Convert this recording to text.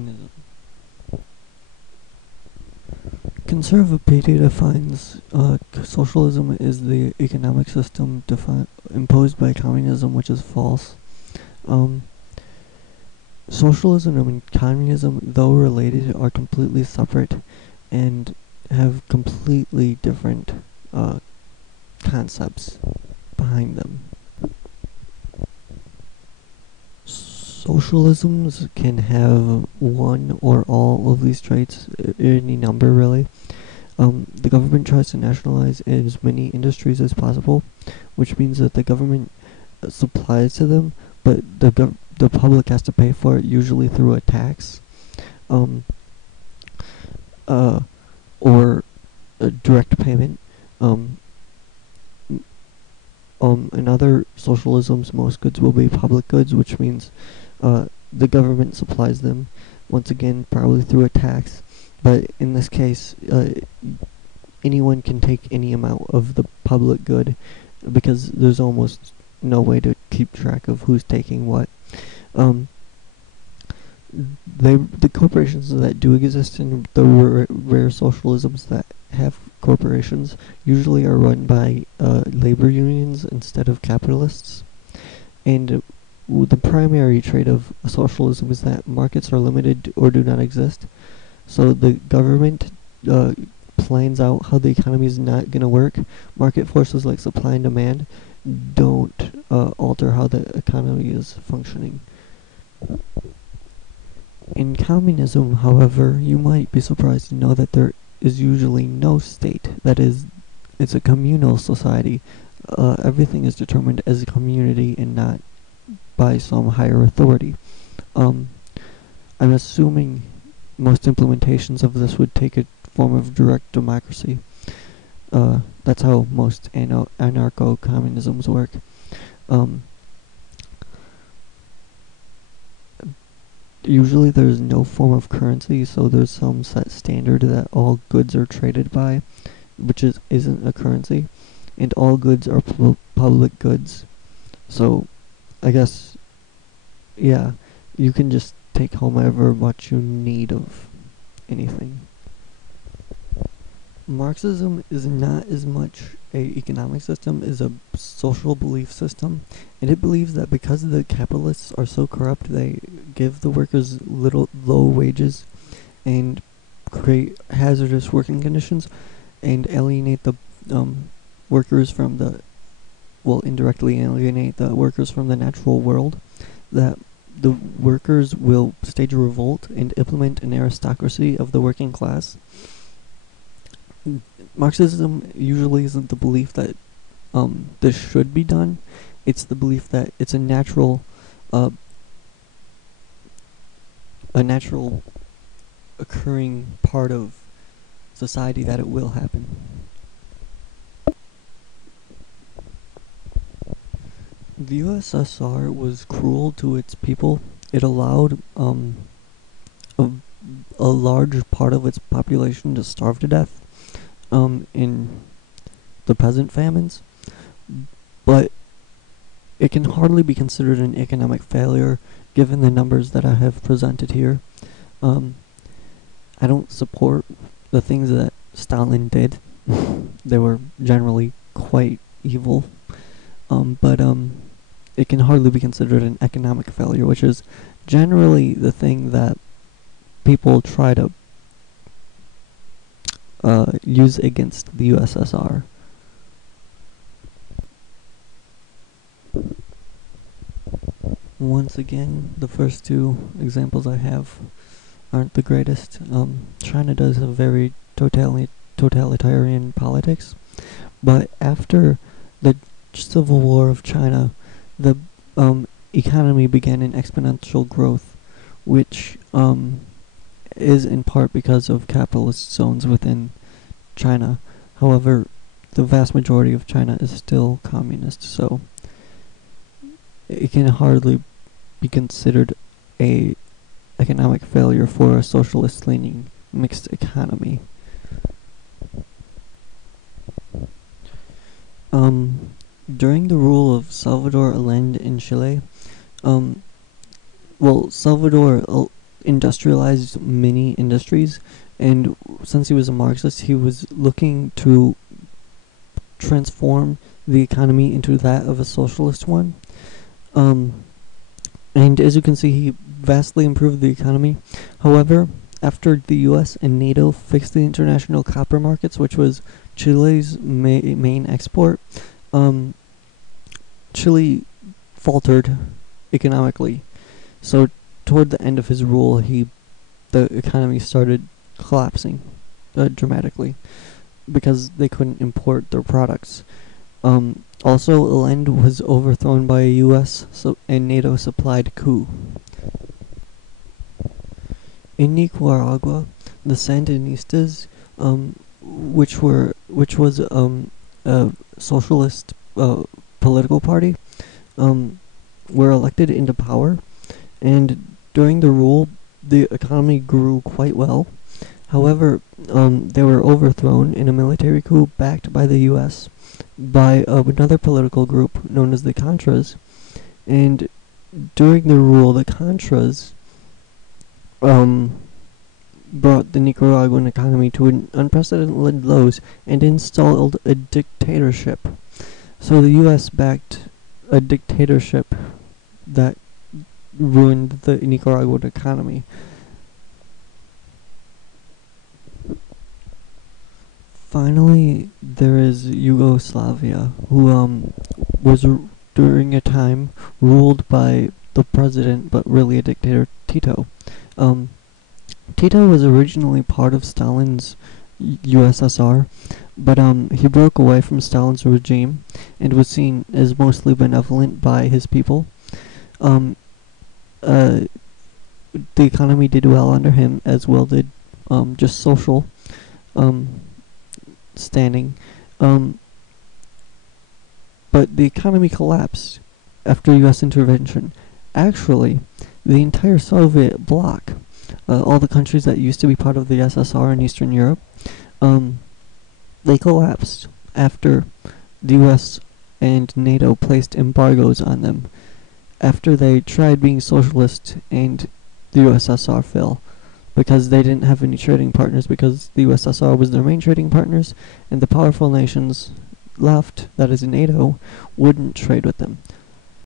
Communism. Conservapedia defines socialism is the economic system imposed by communism, which is false. Um, Socialism and communism, though related, are completely separate and have completely different concepts behind them. Socialisms can have one or all of these traits, any number really. The government tries to nationalize as many industries as possible, which means that the government supplies to them, but the public has to pay for it, usually through a tax, or a direct payment. In other socialisms, most goods will be public goods, which means the government supplies them, once again, probably through a tax. But in this case, anyone can take any amount of the public good, because there's almost no way to keep track of who's taking what. The corporations that do exist in the rare socialisms that have corporations usually are run by labor unions instead of capitalists. And the primary trait of socialism is that markets are limited or do not exist. So the government plans out how the economy is not going to work. Market forces like supply and demand don't alter how the economy is functioning. In communism, however, you might be surprised to know that there is usually no state. That is, it's a communal society. Everything is determined as a community and not by some higher authority. I'm assuming most implementations of this would take a form of direct democracy. That's how most anarcho-communisms work. Usually there's no form of currency, so there's some set standard that all goods are traded by, which isn't a currency, and all goods are public goods. So, I guess, yeah, you can just take home however much you need of anything. Marxism is not as much a economic system as a social belief system, and it believes that because the capitalists are so corrupt, they give the workers low wages and create hazardous working conditions and alienate the workers from indirectly alienate the workers from the natural world, that the workers will stage a revolt and implement an aristocracy of the working class. Marxism usually isn't the belief that this should be done. It's the belief that it's a natural occurring part of society, that it will happen. The USSR was cruel to its people. It allowed a large part of its population to starve to death in the peasant famines, but it can hardly be considered an economic failure given the numbers that I have presented here. I don't support the things that Stalin did. They were generally quite evil, but it can hardly be considered an economic failure, which is generally the thing that people try to use against the USSR. Once again, the first two examples I have aren't the greatest. China does have very totalitarian politics, but after the Civil War of China, the economy began an exponential growth, which is in part because of capitalist zones within China. However, the vast majority of China is still communist, so it can hardly be considered a economic failure for a socialist-leaning mixed economy. During the rule of Salvador Allende in Chile, Salvador industrialized many industries, and since he was a Marxist, he was looking to transform the economy into that of a socialist one. Um, and as you can see, he vastly improved the economy. However, after the US and NATO fixed the international copper markets, which was Chile's main export, um, Chile faltered economically. So toward the end of his rule, the economy started collapsing dramatically because they couldn't import their products. Also, Allende was overthrown by a U.S. And NATO supplied coup. In Nicaragua, the Sandinistas, which was a socialist political party, were elected into power, and during the rule, the economy grew quite well. However, they were overthrown in a military coup backed by the U.S. by another political group known as the Contras, and during the rule, the Contras brought the Nicaraguan economy to an unprecedented lows and installed a dictatorship. So the U.S. backed a dictatorship that ruined the Nicaraguan economy. Finally, there is Yugoslavia, who was during a time ruled by the president, but really a dictator, Tito. Tito was originally part of Stalin's USSR, but he broke away from Stalin's regime and was seen as mostly benevolent by his people. The economy did well under him, as well did just social standing. But the economy collapsed after U.S. intervention. Actually, the entire Soviet bloc, all the countries that used to be part of the SSR in Eastern Europe, they collapsed after the U.S. and NATO placed embargoes on them, after they tried being socialist and the USSR fell, because they didn't have any trading partners, because the USSR was their main trading partners, and the powerful nations left, that is NATO, wouldn't trade with them.